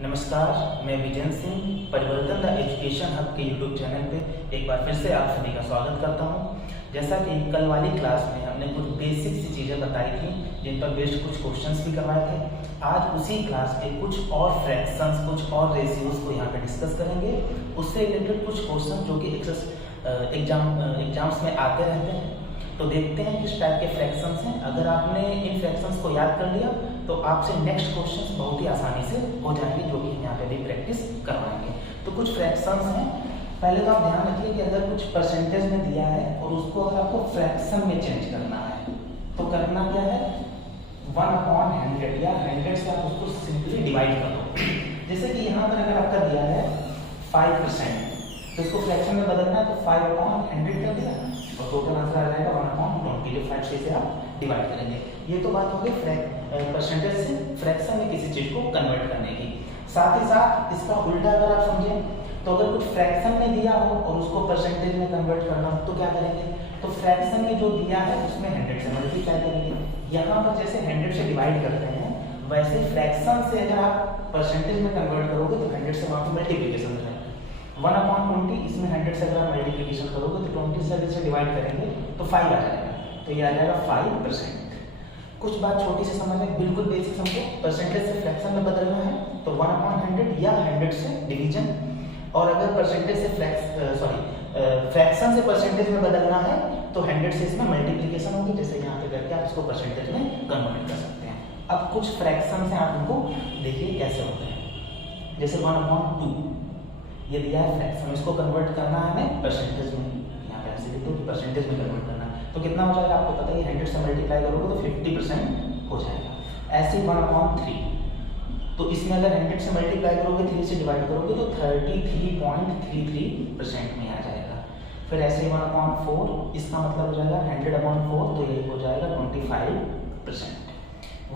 नमस्कार, मैं विजेंद्र सिंह परिवर्तन द एजुकेशन हब के यूट्यूब चैनल पे एक बार फिर से आप सभी का स्वागत करता हूं। जैसा कि कल वाली क्लास में हमने कुछ बेसिक सी चीज़ें बताई थी जिन पर बेस्ड कुछ क्वेश्चंस भी करवाए थे। आज उसी क्लास के कुछ और फ्रैक्शंस, कुछ और रेशियोज को यहाँ पे डिस्कस करेंगे। उससे रिलेटेड कुछ क्वेश्चन जो कि एग्जाम्स में आते रहते हैं, तो देखते हैं किस टाइप के फ्रैक्शंस हैं। अगर आपने इन फ्रैक्शंस को याद कर लिया तो आपसे नेक्स्ट क्वेश्चंस बहुत ही आसानी से हो जाएंगे, जो कि यहाँ पे भी प्रैक्टिस करवाएंगे। तो कुछ फ्रैक्शंस हैं। पहले तो आप ध्यान रखिए कि अगर कुछ परसेंटेज में दिया है और उसको अगर आपको फ्रैक्शन में चेंज करना है तो करना क्या है, 1/100 या 100 से आप उसको सिंपली डिवाइड कर दो। जैसे कि यहाँ पर अगर आपका दिया है 5%, तो इसको फ्रैक्शन में बदलना है तो 5/100 कर दिया और टोटल आंसर आ जाएगा 1/20। 5 से आप डिवाइड करेंगे। ये तो बात हो गई परसेंटेज से फ्रैक्शन में किसी चीज को कन्वर्ट करने की। साथ ही साथ इसका उल्टा अगर आप समझें तो अगर कुछ फ्रैक्शन में दिया हो और उसको परसेंटेज में कन्वर्ट करना हो तो क्या करेंगे, तो फ्रैक्शन में जो दिया है उसमें 100 से मल्टीप्लाई करेंगे। यहाँ पर जैसे 100 से डिवाइड करते हैं वैसे फ्रैक्शन से अगर आप परसेंटेज में कन्वर्ट करोगे तो 100 से वहाँ पर मल्टीप्लीकेशन हो जाएगा। 1/20 इसमें 100 से अगर आप मल्टीप्लीकेशन करोगे तो 20 से डिवाइड करेंगे तो 5 आ जाएगा, तो ये आ जाएगा 5%। कुछ बात छोटी सी समझ में, बिल्कुल बेसिक समझो। परसेंटेज से फ्रैक्शन में बदलना है तो 1/100 या 100 से डिवीजन, और अगर परसेंटेज से फ्रैक्शन से परसेंटेज में बदलना है तो 100 से इसमें मल्टीप्लीकेशन होगी। जैसे यहाँ पे करके आप इसको परसेंटेज में कन्वर्ट कर सकते हैं। अब कुछ फ्रैक्शन से आप इनको देखिए कैसे होते हैं। जैसे 1/2 ये दिया है फ्रैक्शन, इसको कन्वर्ट करना है हमें परसेंटेज में। यहाँ पे ऐसे लिखते हो कि परसेंटेज में कन्वर्ट करना है तो कितना हो जाएगा आपको पता है, 100 से मल्टीप्लाई करोगे तो 50% हो जाएगा। ऐसे 1/3, तो इसमें अगर 100 से मल्टीप्लाई करोगे 3 से डिवाइड करोगे तो 33.33% में आ जाएगा। फिर ऐसे 1/4, इसका मतलब हो जाएगा 100/4, तो ये हो जाएगा 25%।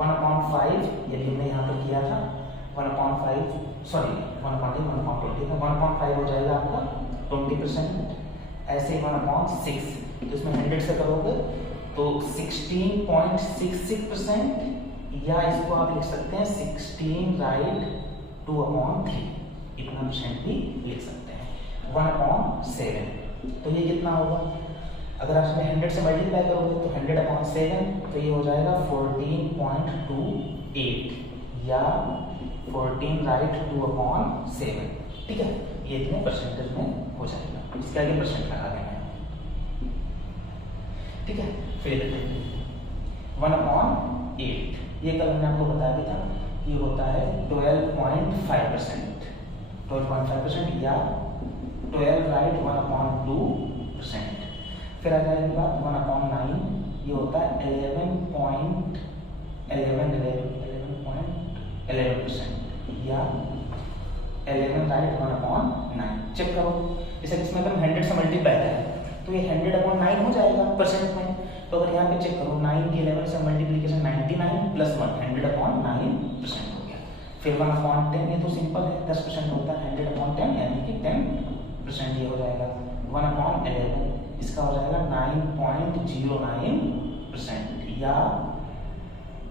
1/5 ये हमने यहाँ पर किया था 1/5 हो जाएगा आपका 20%। ऐसे 1/6, तो इसमें 100 से करोगे तो 16.66%, या इसको आप लिख सकते हैं 16/2/3, इतना परसेंट भी लिख सकते हैं। 1/7, तो ये कितना होगा, अगर आप इसमें 100 से मल्टीप्लाई करोगे तो 100/7, तो ये हो जाएगा 14.28 या 14/2/7। ठीक है, ये इतने परसेंटेज में हो जाएगा। इसके आगे परसेंट लगा देना है। ठीक है, फिर 1/8, ये कल हमने आपको बताया भी था, ये होता है 12.5% या 12/1/2%। फिर आ जाएगी बात 1/9, ये होता है 11.11% या 11/1/9। चेक करो, जैसे इसमें अगर 100 से मल्टीप्लाई करें तो ये 100/9 हो जाएगा परसेंट में। तो अगर यहाँ पे चेक करो 9 की 11 से मल्टीप्लीकेशन 99 + 1 100/9% हो गया। फिर 1/10, ये तो सिंपल है, 10% होता है 100/10 यानी कि 10% ये हो जाएगा। 1/11, इसका हो जाएगा 9.09% या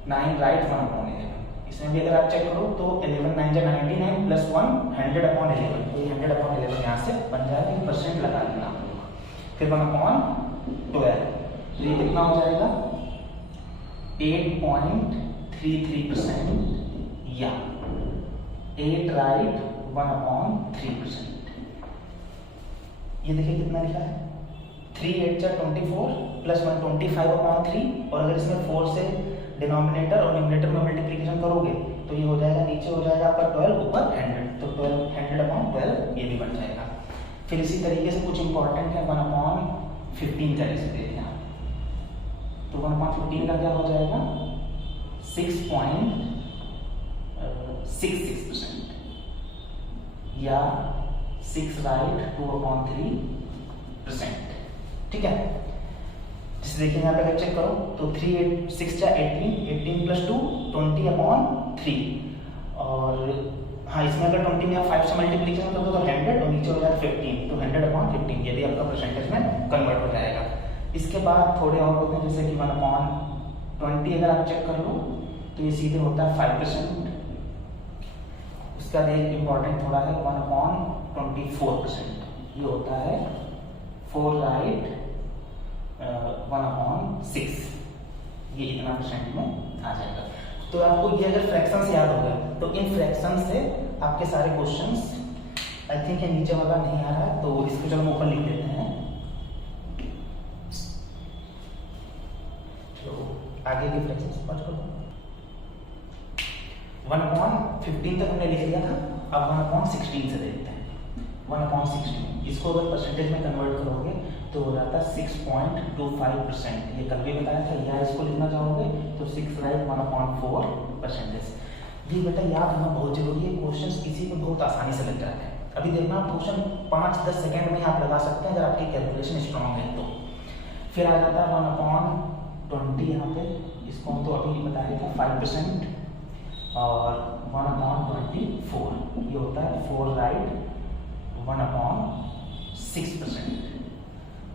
9/1/11। इसमें भी अगर आप चेक करो तो 11 9 × 99 + 1 100/11, तो ये 100/11 यहाँ से बन जाएगा, परसेंट लगा देना। फिर 1/12, तो ये कितना हो जाएगा 8.33% या 8/1/3%। ये देखिए कितना लिखा है, 3 8 × 24 + 1 25/3, और अगर इसमें 4 से डिनोमिनेटर और न्यूमरेटर में मल्टीप्लिकेशन करोगे तो ये हो जाएगा, नीचे हो जाएगा आपका 12, ऊपर 100, तो 100/12 ये भी बन जाएगा। फिर इसी तरीके से कुछ इंपॉर्टेंट है 1/15 का, जैसे देखिए यहाँ तो 1/15 का क्या हो जाएगा 6.66% या 6/2/3%। ठीक है, जैसे देखिए यहाँ पे अगर चेक करो तो 3 8 6 × 18 18 + 2 20/3, और हाँ इसमें अगर 20 में आप 5 से मल्टीप्लिकेशन करोगे तो 100 और नीचे हो जाएगा 15, तो 100/15 यदि आपका परसेंटेज में कन्वर्ट हो जाएगा। इसके बाद थोड़े और होते हैं, जैसे कि 1/20 अगर आप चेक कर लो तो ये सीधे होता है 5%। इसका एक इम्पॉर्टेंट थोड़ा है 1/24%, ये होता है 4 राइट 1/6, ये इतना परसेंट में आ जाएगा। तो आपको ये अगर फ्रैक्शन से याद हो गया तो इन फ्रैक्शन से आपके सारे क्वेश्चंस, आई थिंक ये नीचे वाला नहीं आ रहा है तो इसको चलो ऊपर लिख देते हैं। तो आगे के फ्रैक्शन पाँच कर 1/15 तक हमने लिख लिया था, अब 1/16 से देखते हैं। 1/16 इसको अगर परसेंटेज में कन्वर्ट करोगे तो हो जाता है 6.25%। ये कल भी बताया था, या इसको लिखना चाहोगे तो 6 राइट 1/4%। ये बेटा याद होना बहुत जरूरी है, क्वेश्चंस किसी को बहुत आसानी से लग जाते हैं। अभी देखना क्वेश्चन 5-10 सेकेंड में आप लगा सकते हैं अगर आपकी कैलकुलेशन स्ट्रॉन्ग है तो। फिर आ जाता है 1/20, यहाँ पे इसको हम तो अभी बताया था 5%, और 1/24 ये होता है 4 राइट 1/6%,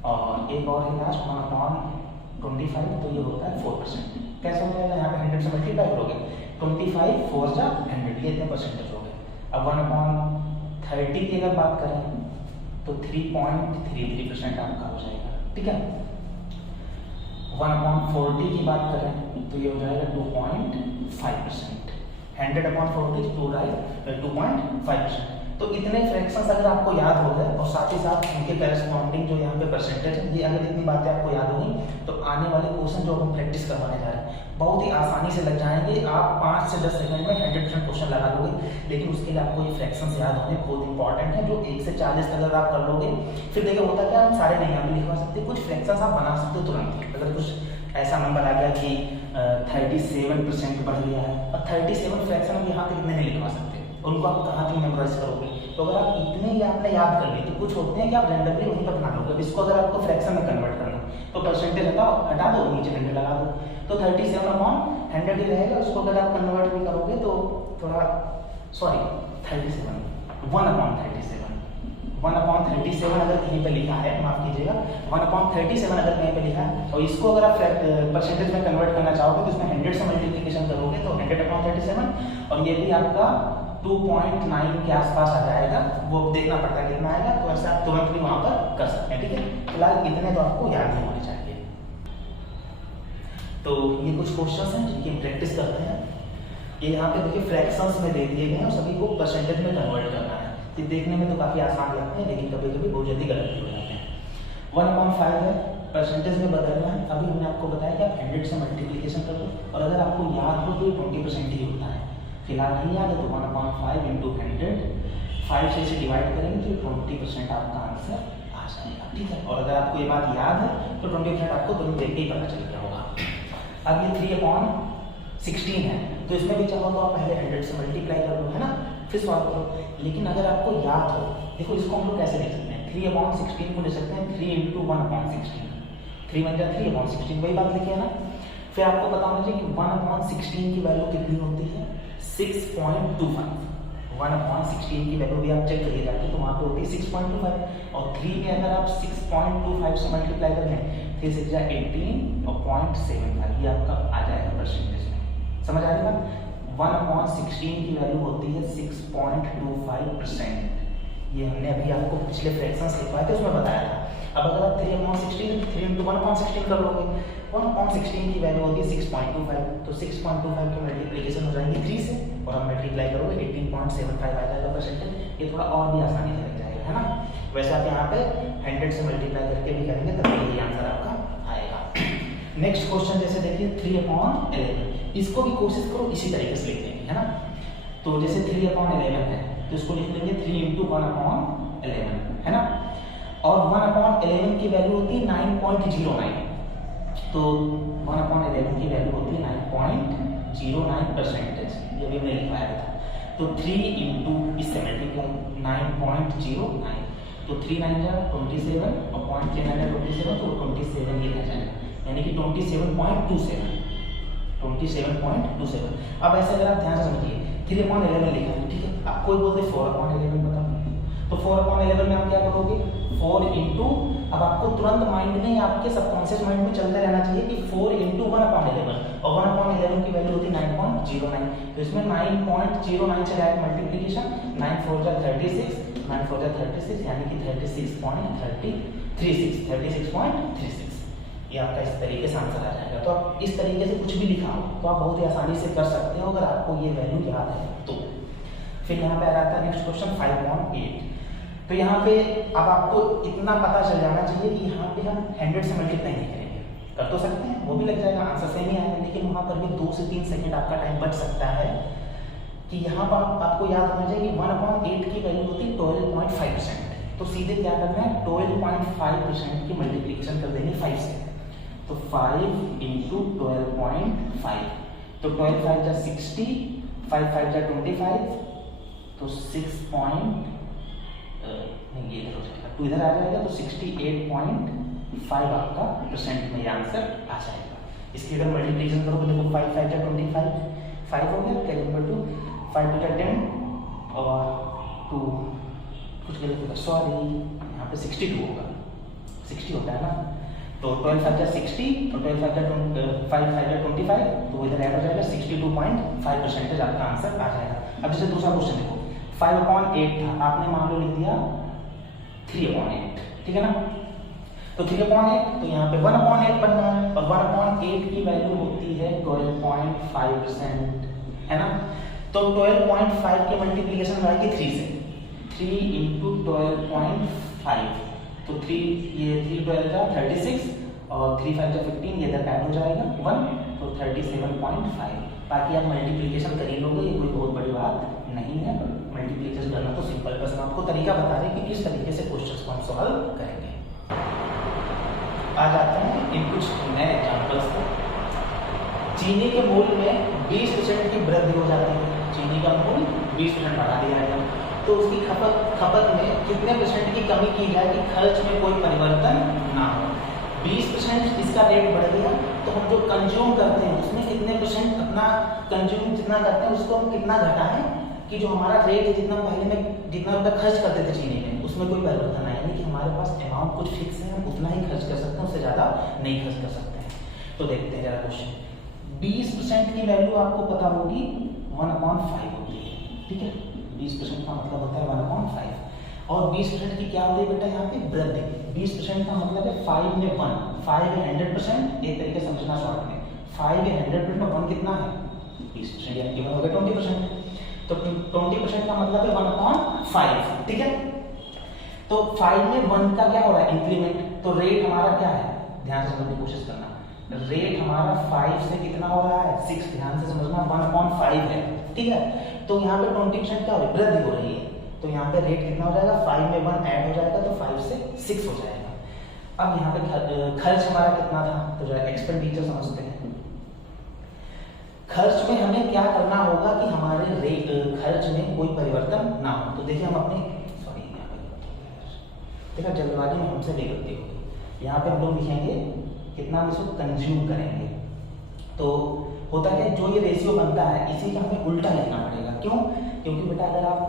और एक और है लास्ट 1/25 तो ये होता है 4%। कैसे हो जाएगा, यहाँ पे 100 से मल्टीप्लाई करोगे, 25 4 जा 100, ये इतने परसेंटेज हो गए। अब 1/30 की अगर बात करें तो 3.33% आपका हो जाएगा, ठीक है। 1/40 की बात करें तो ये हो जाएगा 2.5%। 100/40 2 राइट 2.5%। तो इतने फ्रैक्शंस अगर आपको याद हो गए और साथ ही साथ उनके करस्पॉन्डिंग जो यहाँ पे परसेंटेज है, ये अगर इतनी बातें आपको याद होगी तो आने वाले क्वेश्चन जो हम प्रैक्टिस करवाने जा रहे हैं बहुत ही आसानी से लग जाएंगे। आप 5 से 10 सेकंड में 100% क्वेश्चन लगा लोगे, लेकिन उसके लिए आपको ये फ्रैक्शंस याद होने बहुत इंपॉर्टेंट है, जो 1 से 40 तक अगर आप कर लोगे फिर देखिए होता क्या, हम सारे नहीं यहाँ पे लिखवा सकते, कुछ फ्रैक्शंस आप बना सकते हो तुरंत। अगर कुछ ऐसा नंबर आ गया कि 37% बढ़ गया है, और 37 फ्रैक्शन हम यहाँ पे कितने नहीं लिखवा सकते, उनको आप कहाँ तक मेमोराइज करोगे। तो अगर आप इतने ही आपने याद कर लिए तो कुछ होते हैं कि आप रैंडमली वहीं पर बना लोगे। इसको अगर आपको फ्रैक्शन में कन्वर्ट करना तो परसेंटेज हटा दो, नीचे 100 लगा दो, तो 37/100 ही रहेगा। उसको अगर आप कन्वर्ट भी करोगे तो थोड़ा 1/37 अगर कहीं पे लिखा है, माफ कीजिएगा 1/37 अगर कहीं पे लिखा है, और इसको अगर आप परसेंटेज में कन्वर्ट करना चाहोगे तो इसमें 100 से मल्टीप्लिकेशन करोगे तो 100/37, और ये भी आपका 2.9 के आसपास आ जाएगा। वो देखना पड़ता है कितना आएगा, तो ऐसा आप तुरंत भी वहां पर कर सकते हैं, ठीक है। फिलहाल इतने तो आपको याद नहीं होने चाहिए। तो ये कुछ क्वेश्चंस हैं जिनकी प्रैक्टिस करते हैं। ये यहाँ पे देखिए फ्रैक्शंस में दे दिए गए हैं और सभी को परसेंटेज में कन्वर्ट करना है। ये देखने में तो काफी आसान लगते हैं, लेकिन कभी कभी बहुत जल्दी गलत हो जाते हैं। 1/5 है, परसेंटेज में बदलना है। अभी हमने आपको बताया कि आप 100 से मल्टीप्लिकेशन कर दो, और अगर आपको याद हो तो 20% ही होता है। फिलहाल नहीं याद है तो 1/5 × 100, 5 से इसे डिवाइड करेंगे तो 20% आपका आंसर आ जाएगा, ठीक है। और अगर आपको ये बात याद है तो 20% आपको तुरंत देख के ही पता चल गया होगा। अब ये 3/16 है, तो इसमें भी चाहो तो आप पहले 100 से मल्टीप्लाई कर लो, है ना, फिर सॉल्व करो। लेकिन अगर आपको याद हो, देखो इसको हम लोग कैसे लिख सकते हैं, 3/16 को लिख सकते हैं 3 × 1/16, 3 × 3/16, वही बात लिखी है ना। फिर आपको पता होना चाहिए कि 1/16 की वैल्यू कितनी होती है, 6.25। 1/16 की वैल्यू भी आप चेक करिए जाके, तो वहाँ पे होती है 6.25, और 3 में अगर आप 6.25 से मल्टीप्लाई कर लें, 3 से 18 और 0.75, ये आपका आ जाएगा परसेंटेज में। समझ आ रही बात। 1/16 की वैल्यू होती है 6.25%। ये हमने अभी आपको पिछले फ्रैक्शंस लिखवाए थे उसमें बताया था। अब अगर आप 3/16 3 × 1/16 कर लोगे, 1/16 की वैल्यू होती है 6.25, तो 6.25 की मल्टीप्लिकेशन हो जाएगी 3 से, और हम मल्टीप्लाई करोगे 18.75 आ जाएगा परसेंटेज। ये थोड़ा और भी आसानी से लग जाएगा, है ना। वैसे आप यहाँ पे 100 से मल्टीप्लाई करके भी करेंगे तब यही आंसर आपका आएगा। नेक्स्ट क्वेश्चन जैसे देखिए 3/11, इसको भी कोशिश करो इसी तरीके से लिखने की, है ना। तो जैसे 3/11 है तो इसको लिख लेंगे 3 × 1/11, है ना। और 1/11 की वैल्यू होती है 9.09, तो 1/11 की वैल्यू होती है 9.09%, ये भी मैंने लिखवाया था। तो 3 × इससे मल्टीप्लाई 9.09, तो 3 9 जा 27 और 0.39 27, तो 27 ये रह जाएगा, यानी कि 27.27। अब ऐसे अगर आप ध्यान से समझिए 3/11 लिखा है, ठीक है। आप कोई बोलते 4/11 बताओ, तो 4/11 में आप क्या करोगे, 4 × अब आपको तुरंत माइंड में, आपके सबकॉन्शियस माइंड में चलते रहना चाहिए कि 4 इंटू 1/11, और 1/11 की वैल्यू होती है 9.09, तो इसमें 9.09 से डायरेक्ट मल्टीप्लीकेशन, 9 4 जा 36, 9 4 जा 36, यानी कि 36.36, ये आपका इस तरीके से आंसर आ जाएगा। तो आप इस तरीके से कुछ भी लिखा हो तो आप बहुत ही आसानी से कर सकते हो अगर आपको ये वैल्यू याद है तो। फिर यहाँ पे आ जाता है नेक्स्ट क्वेश्चन 5/8। तो यहाँ पे अब आपको इतना पता चल जाना चाहिए कि यहाँ पे हम 100 से मल्टीप्लाई नहीं करेंगे, कर तो सकते हैं, वो भी लग जाएगा, आंसर सेम ही आएगा, लेकिन वहाँ पर भी 2 से 3 सेकंड आपका टाइम बच सकता है कि यहाँ पर आपको याद होना चाहिए कि 1/8 की वैल्यू होती है 12.5%। तो सीधे क्या करना है, 12.5% की मल्टीप्लीकेशन कर देंगे 5 से, तो 5 इंटू 12.5, तो 12 5 जा 60, 5 5 जा 25, तो 6 नहीं ये इधर हो जाएगा, 2 इधर आ जाएगा, तो 68.5 आपका परसेंट में ये आंसर आ जाएगा। इसकी अगर मल्टीप्लीकेशन करोगे देखो 5 5 जा 25, 5 हो गया, क्या इक्वल टू 5 2 जा 10 और 2 कुछ गलत होगा, सॉरी यहाँ पे 62 होगा, 60 होता है ना, तो 12 5 जा 60, तो 12 5 जा 25, तो इधर ऐड हो जाएगा, 62.5% आपका आंसर आ जाएगा। अब जैसे दूसरा क्वेश्चन देखो, 5/8 था, आपने मान लो लिख दिया 3/8, ठीक है ना, तो 3/8, तो यहाँ पे 1/8 बनना है, और 1/8 की वैल्यू होती है 12.5%, है ना, तो 12.5 के मल्टीप्लीकेशन आएगी 3 से, 3 इंटू 12.5, तो 3 ये 3 12 का 36, और 3 5 का 15, ये इधर ऐड हो जाएगा 1, तो 37.5। बाकी आप मल्टीप्लीकेशन कर ही लोगे, ये कोई बहुत बड़ी बात नहीं है, मल्टीप्लीकेशन करना तो सिंपल, बस हम आपको तरीका बता रहे हैं कि किस तरीके से क्वेश्चंस को हम सॉल्व करेंगे। आ जाते हैं इन कुछ नए एग्जांपल्स पर। चीनी के मूल्य में 20% की वृद्धि हो जाती है, चीनी का मूल्य 20% बढ़ा दिया जाएगा, तो उसकी खपत में कितने परसेंट की कमी की जाए कि खर्च में कोई परिवर्तन ना हो। 20% इसका रेट बढ़ गया, तो हम जो कंज्यूम करते हैं उसमें कितने परसेंट अपना कंज्यूम जितना करते हैं उसको हम कितना घटाएं कि जो हमारा रेट जितना पहले में जितना रुपया खर्च करते थे चीनी में उसमें कोई परिवर्तन आए, यानी कि हमारे पास अमाउंट कुछ फिक्स है, हम उतना ही खर्च कर सकते हैं, उससे ज़्यादा नहीं खर्च कर सकते हैं। तो देखते हैं जरा क्वेश्चन। 20% की वैल्यू आपको पता होगी 1/5 होती है, ठीक है, 20% का मतलब होता है 1/5, और 20% की क्या होती है बेटा यहाँ पे वृद्धि। 20% का मतलब है 5 में 1, 5 है 100%, एक तरीके से समझना शॉर्ट में, 5 है 100% में 1 कितना है 20%, यानी कि 1 हो गया 20%, तो 20% का मतलब है 1/5, ठीक है। तो 5 में 1 का क्या हो रहा है इंक्रीमेंट, तो रेट हमारा क्या है, ध्यान से समझने की कोशिश करना, रेट हमारा 5 से कितना हो रहा है 6, ध्यान से समझना 1/5 है, ठीक है। तो यहाँ पे 20% क्या हो रही है, वृद्धि हो रही है, तो यहाँ पे रेट कितना हो जाएगा, 5 में 1 ऐड हो जाएगा, तो 5 से 6 हो जाएगा। अब यहाँ पे खर्च हमारा कितना था, तो जो एक्सपेंडिचर समझते हैं। खर्च में हमें क्या करना होगा कि हमारे रेट खर्च में कोई परिवर्तन ना हो। तो देखिए हम अपने देखा जल्दबाजी में हमसे बेगलती होगी, यहाँ पे हम लोग लिखेंगे कितना हम इसको कंज्यूम करेंगे। तो होता है जो ये रेशियो बनता है इसी का हमें उल्टा लिखना पड़ेगा, क्यों, क्योंकि बेटा अगर आप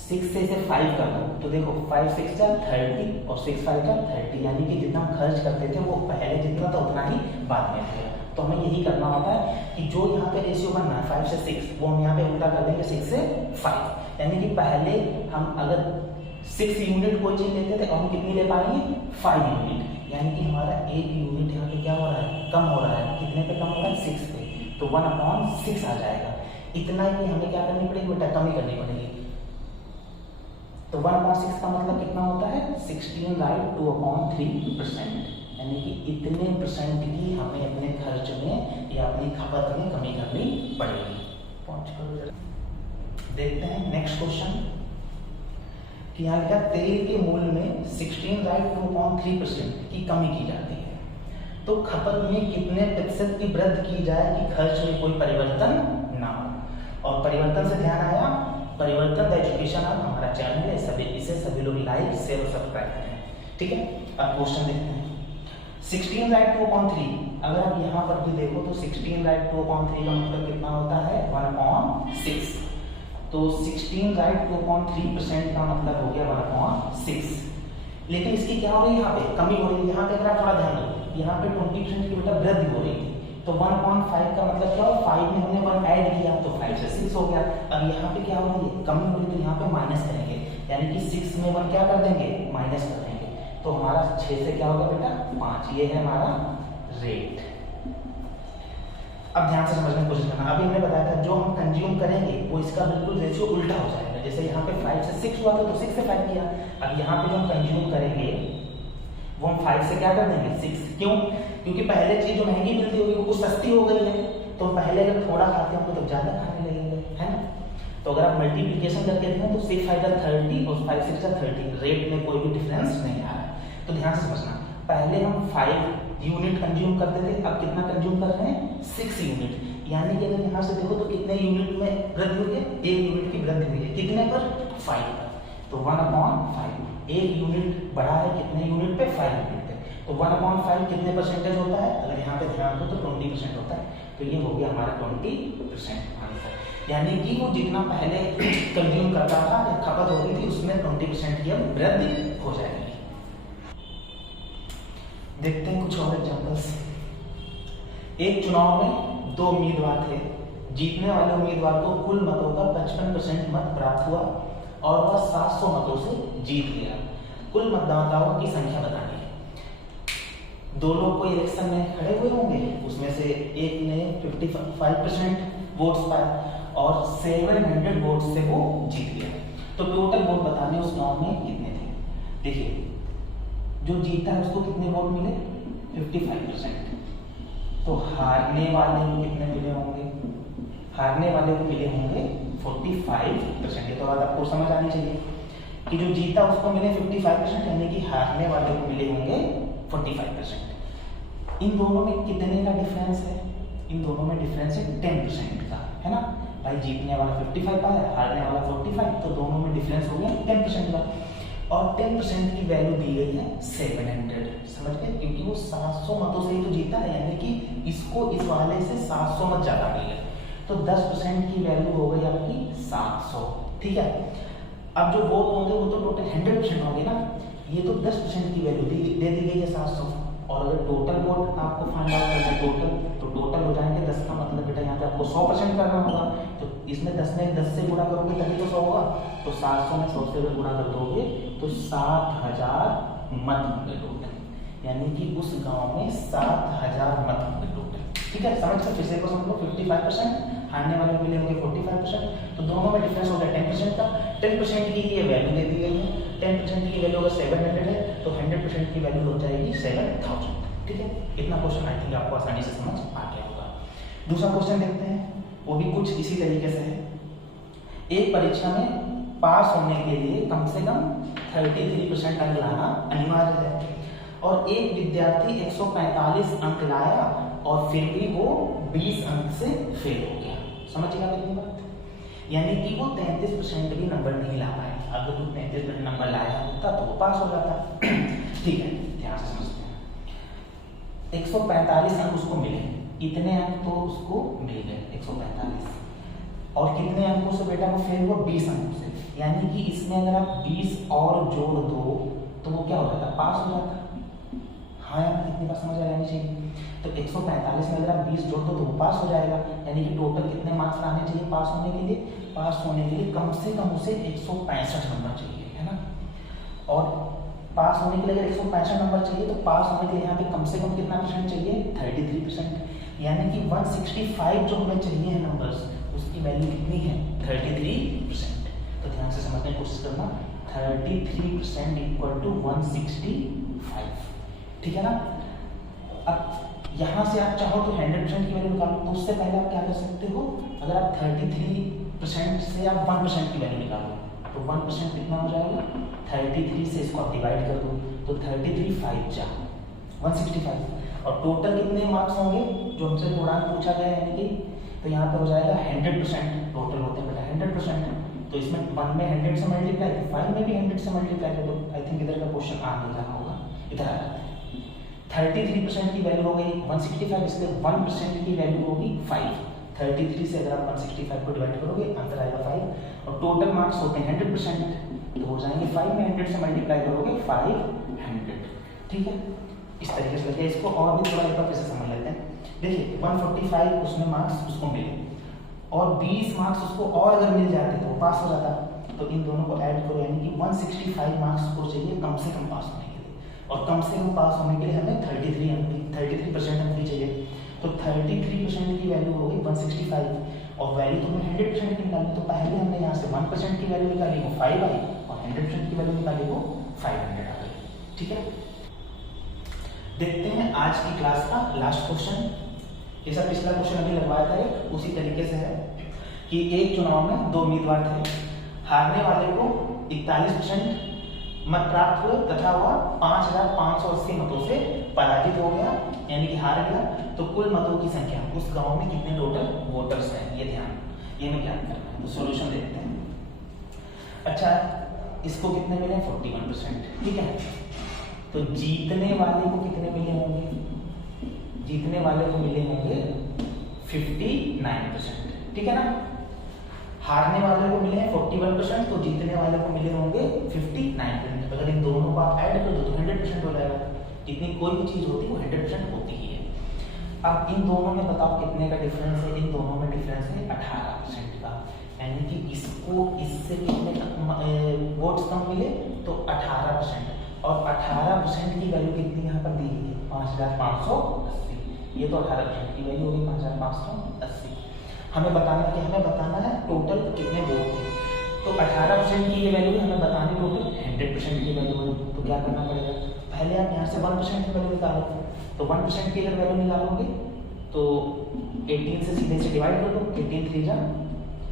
6 से इसे 5 कर दो तो देखो 5 6 जा 30 और 6 5 जा 30, यानी कि जितना खर्च करते थे वो पहले जितना था उतना ही बाद में थे। तो हमें यही करना होता है कि जो यहाँ पे रेशियो बनना है 5 से 6 वो हम यहाँ पे उल्टा कर देंगे 6 से 5, यानी कि पहले हम अगर 6 यूनिट कोई चीज लेते थे और हम कितनी ले पाएंगे 5 यूनिट, यानी कि हमारा 1 यूनिट यहाँ पे क्या हो रहा है, कम हो रहा है, कितने पे कम हो रहा है 6 पे, तो 1/6 आ जाएगा। इतना ही हमें क्या करनी पड़ेगी बेटा, कमी करनी पड़ेगी। तो 1/6 का मतलब कितना होता है 16/2/3%, यानी कि इतने परसेंट की हमें अपने खर्च में या अपनी खपत में कमी करनी पड़ेगी। देखते हैं नेक्स्ट क्वेश्चन कि यहाँ लिखा तेल के मूल्य में 16/2/3% की कमी की जाती है, तो खपत में कितने प्रतिशत की वृद्धि की जाए कि खर्च में कोई परिवर्तन ना हो। और परिवर्तन से ध्यान आया, परिवर्तन द एजुकेशन हब हमारा चैनल है, इसे सभी लोग लाइक शेयर और सब्सक्राइब करें, ठीक है। अब क्वेश्चन देखते हैं 16/2/3, अगर आप यहाँ पर भी देखो तो 16/2/3 का मतलब कितना होता है 1/6, तो 16/2/3% का मतलब हो गया 1/6, लेकिन इसकी क्या हो रही है, यहाँ पे कमी हो रही है। यहाँ पे अगर आप थोड़ा ध्यान रखो, यहाँ पे 20% की बेटा वृद्धि हो रही थी, तो 1.5 का मतलब क्या हो, 5 में हमने 1 ऐड किया तो 5 से 6 हो गया। अब यहाँ पे क्या हो रही है, कमी हो रही है, तो यहाँ पे माइनस करेंगे, यानी कि 6 में 1 क्या कर देंगे, माइनस कर देंगे, तो हमारा 6 से क्या होगा बेटा 5, ये है हमारा रेट। अब ध्यान से समझने की कोशिश करना, अभी हमने बताया था जो हम कंज्यूम करेंगे वो इसका बिल्कुल रेशियो उल्टा हो जाएगा। जैसे यहाँ पे 5 से 6 हुआ था तो 6 से 5 किया, अब यहाँ पे जो हम कंज्यूम करेंगे वो हम 5 से क्या कर देंगे 6, क्यों, क्योंकि पहले चीज जो महंगी मिलती होगी वो कुछ सस्ती हो गई है, तो पहले अगर थोड़ा खाते हैं तो ज्यादा खाने लगेंगे, है ना। तो अगर आप मल्टीप्लिकेशन करके देखें तो 6 5 30 और 5 6 30, रेट में कोई भी डिफरेंस नहीं आ रहा है। तो ध्यान से समझना, पहले हम 5 यूनिट कंज्यूम करते थे, अब कितना कंज्यूम कर रहे हैं 6 यूनिट, यानी कि अगर यहाँ से देखो तो कितने यूनिट में वृद्धि हुई है, 1 यूनिट की वृद्धि हुई है, कितने पर 5 पर, तो 1/5, 1 यूनिट बढ़ा है कितने यूनिट पे, 5 यूनिट पे, तो 1/5 कितने परसेंटेज होता है, अगर यहाँ पे ध्यान दो तो 20% होता है, तो ये हो गया हमारा 20% आंसर, यानी कि वो जितना पहले कंज्यूम करता था या खपत हो रही थी उसमें 20% की अब वृद्धि हो जाएगी। देखते हैं कुछ और एग्जांपल्स। एक चुनाव में 2 उम्मीदवार थे, जीतने वाले उम्मीदवार को कुल मतों का 55% मत प्राप्त हुआ और वह 700 मतों से जीत गया। कुल मतदाताओं की संख्या बतानी है। दो लोग कोई इलेक्शन में खड़े हुए होंगे, उसमें से एक ने 55% वोट्स पाए और 700 वोट से वो जीत गया। तो टोटल वोट बताने उस गांव में कितने थे। देखिए जो जीता है उसको कितने वोट मिले, 55%, तो हारने वाले को कितने मिले होंगे, हारने वाले को मिले होंगे 45%। ये तो बात आपको समझ आनी चाहिए कि जो जीता उसको मिले 55%, यानी कि हारने वाले को मिले होंगे 45%। इन दोनों में कितने का डिफरेंस है, इन दोनों में डिफरेंस है 10% का, है ना भाई। जीतने वाला 55 पाया, हारने वाला 45, तो दोनों में डिफरेंस हो गया 10% का, और 10% की वैल्यू दी गई है 700, समझ गए, क्योंकि वो 700 मतों से ही तो जीता है, यानी कि इसको इस वाले से 700 मत ज्यादा मिले, तो 10% की वैल्यू हो गई आपकी 700, ठीक है। अब जो वोट होंगे वो तो टोटल 100% होंगे ना, ये तो 10% की वैल्यू दे दी गई है 700, और अगर टोटल वोट आपको फाइंड आउट करना है टोटल, तो टोटल हो जाएंगे 10 का मतलब बेटा यहाँ पे आपको 100% करना होगा, तो इसमें 10 में 10 से गुणा करोगे तभी तो 100 होगा, तो 700 में 100 से गुणा कर दोगे तो 7000 मत होंगे टोटल, यानी कि उस गांव में 7000 मत होंगे टोटल, ठीक है। समझ सकते, फिर से को समझ लो, 55%, हारने वाले मिले होंगे 45%, तो दोनों में डिफरेंस हो गया 10% का। 10% की ये वैल्यू दे दी गई है, 10% की वैल्यू अगर 700 है तो 100% की वैल्यू हो जाएगी 7000, ठीक है। इतना क्वेश्चन आई थिंक आपको आसानी से समझ आ गया होगा। दूसरा क्वेश्चन देखते हैं, वो भी कुछ इसी तरीके से है। एक परीक्षा में पास होने के लिए कम से कम 33% अंक लाना अनिवार्य है, और एक विद्यार्थी 145 अंक लाया और फिर भी वो 20 अंक से फेल हो गया। समझिएगा मेरी बात, यानी कि वो 33% भी नंबर नहीं ला पाया। अगर वो 33% नंबर लाया होता तो वो पास हो जाता, ठीक है। ध्यान से समझते हैं, 145 अंक उसको मिले, इतने अंक तो उसको मिल गए 145, और कितने अंकों से बेटा वो फेल हुआ, 20 अंकों से, यानी कि इसमें अगर आप 20 और जोड़ दो तो वो क्या हो जाता, पास हो जाता। हाँ यार इतनी बात समझ आ जानी चाहिए। तो 145 में अगर आप 20 जोड़ दो तो वो पास हो जाएगा, यानी कि टोटल कितने मार्क्स आने चाहिए पास होने के लिए, पास होने के लिए कम से कम उसे 165 नंबर चाहिए, है ना। और पास होने के लिए अगर 165 नंबर चाहिए तो पास होने के लिए यहाँ पे कम से कम कितना परसेंट चाहिए, 33%, यानी कि 165 जो हमें चाहिए है नंबर्स, उसकी वैल्यू कितनी है, 33%। तो ध्यान से समझने की कोशिश करना, 33% इक्वल टू 165, ठीक है ना। अब यहाँ से आप चाहो तो 100% की वैल्यू निकालो, तो उससे पहले आप क्या कर सकते हो, अगर आप 33% से आप 1% की वैल्यू निकालो तो 1% कितना हो जाएगा, 33 से इसको आप डिवाइड कर दो, तो 33 5 जा 165, और टोटल कितने मार्क्स होंगे जो हमसे दौरान पूछा गया है, यानी कि तो यहाँ पे हो जाएगा 100%, टोटल होते हैं बेटा 100%, तो इसमें 1 में 100 से मल्टीप्लाई, 5 में भी 100 से मल्टीप्लाई कर दो। आई थिंक इधर का क्वेश्चन आ नहीं रहा होगा, इधर आ जाता है। 33% की वैल्यू हो गई 165, इसलिए 1% की वैल्यू होगी 5। 33 से अगर आप 165 को डिवाइड करोगे आंसर आएगा 5, और टोटल मार्क्स होते हैं 100%, तो हो जाएंगे 5 में 100 से मल्टीप्लाई करोगे 500, ठीक है। इस तरीके से लगे। इसको और भी थोड़ा एक बार फिर से समझ लेते हैं। देखिए 145 उसमें मार्क्स उसको मिले और 20 मार्क्स उसको और अगर मिल जाते तो वो पास हो जाता। तो इन दोनों को ऐड करो, यानी कि 165 मार्क्स को चाहिए कम से कम पास होने के लिए, और कम से कम पास होने के लिए हमें 33% एमपी चाहिए। तो 33% की वैल्यू हो गई 165 और वैल्यू तो हमें 100% की निकाली। तो पहले हमने यहाँ से 1% की वैल्यू निकाली वो 5 आई और 100% की वैल्यू निकाली वो 500 आ गई, ठीक है। देखते हैं आज की क्लास का लास्ट क्वेश्चन। जैसा पिछला क्वेश्चन अभी लगवाया था एक, उसी तरीके से है कि एक चुनाव में 2 उम्मीदवार थे। हारने वाले को 41% मत प्राप्त हुए तथा वह 5580 मतों से पराजित हो गया, यानी कि हार गया। तो कुल मतों की संख्या उस गांव में कितने टोटल वोटर्स हैं, ये में ज्ञान करना है। तो सॉल्यूशन देखते हैं। अच्छा, इसको कितने मिले? 41%, ठीक है। तो जीतने वाले को कितने मिले होंगे? जीतने वाले को मिले होंगे 59%, ठीक है ना। हारने वाले को मिले हैं 41%, तो जीतने वाले को मिले होंगे 59%। अगर इन दोनों को आप ऐड कर दो तो 100% हो जाएगा। जितनी कोई भी चीज होती है वो 100% होती ही है। अब इन दोनों में बताओ कितने का डिफरेंस है? इन दोनों में डिफरेंस है 18% का, यानी कि इसको इससे कितने वोट्स कम मिले तो 18%, और 18% की वैल्यू कितनी यहाँ पर दी गई है? 5580। ये तो 18% की वैल्यू होगी 5580। हमें बताना है कि हमें बताना है टोटल कितने वोट थे। तो 18% की ये वैल्यू हमें बतानी, टोटल 100% की वैल्यू है। तो क्या करना पड़ेगा? पहले आप यहाँ से 1% की वैल्यू निकालो। तो 1% की अगर वैल्यू निकालोगे तो 18 से सीधे से डिवाइड कर दो। 18 3 जा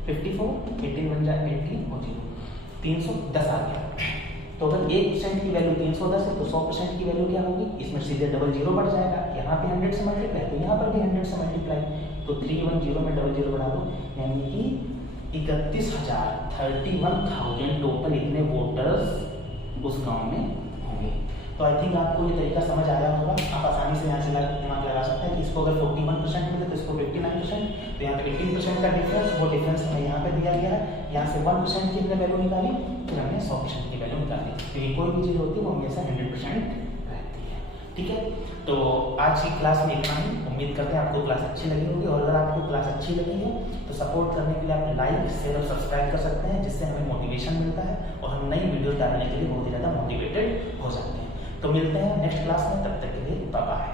54, 18 1 जा 18 और 0, 310 आ गया। तो अगर 1% की वैल्यू 310 है तो 100% की वैल्यू क्या होगी? इसमें सीधे डबल जीरो बढ़ जाएगा। यहाँ पे 100 से मल्टीप्लाई, तो यहाँ पर भी 100 से मल्टीप्लाई। तो 310 में डबल जीरो बढ़ा दो, यानी कि 31,000 टोटल इतने वोटर्स उस गांव में होंगे। तो आई थिंक आपको ये तरीका समझ आया होगा। आप आसानी से यहाँ से दिमाग लगा सकते हैं कि इसको अगर 41% मिले तो इसको 59%, तो यहाँ पे 18% का डिफरेंस, वो डिफरेंस हमें यहाँ पे दिया गया है। यहाँ से 1% की हमने वैल्यू निकाली, फिर हमने 100% की वैल्यू निकाली। तो ये कोई भी चीज़ होती है वो हमेशा 100% रहती है, ठीक है। तो आज की क्लास में इतना ही। उम्मीद करते हैं आपको क्लास अच्छी लगी होगी, और अगर आपको क्लास अच्छी लगी है तो सपोर्ट करने के लिए आप लाइक शेयर और सब्सक्राइब कर सकते हैं, जिससे हमें मोटिवेशन मिलता है और हम नई वीडियो डालने के लिए बहुत ही ज़्यादा मोटिवेटेड हो जाते हैं। तो मिलते हैं नेक्स्ट क्लास में, तब तक के लिए बाय बाय।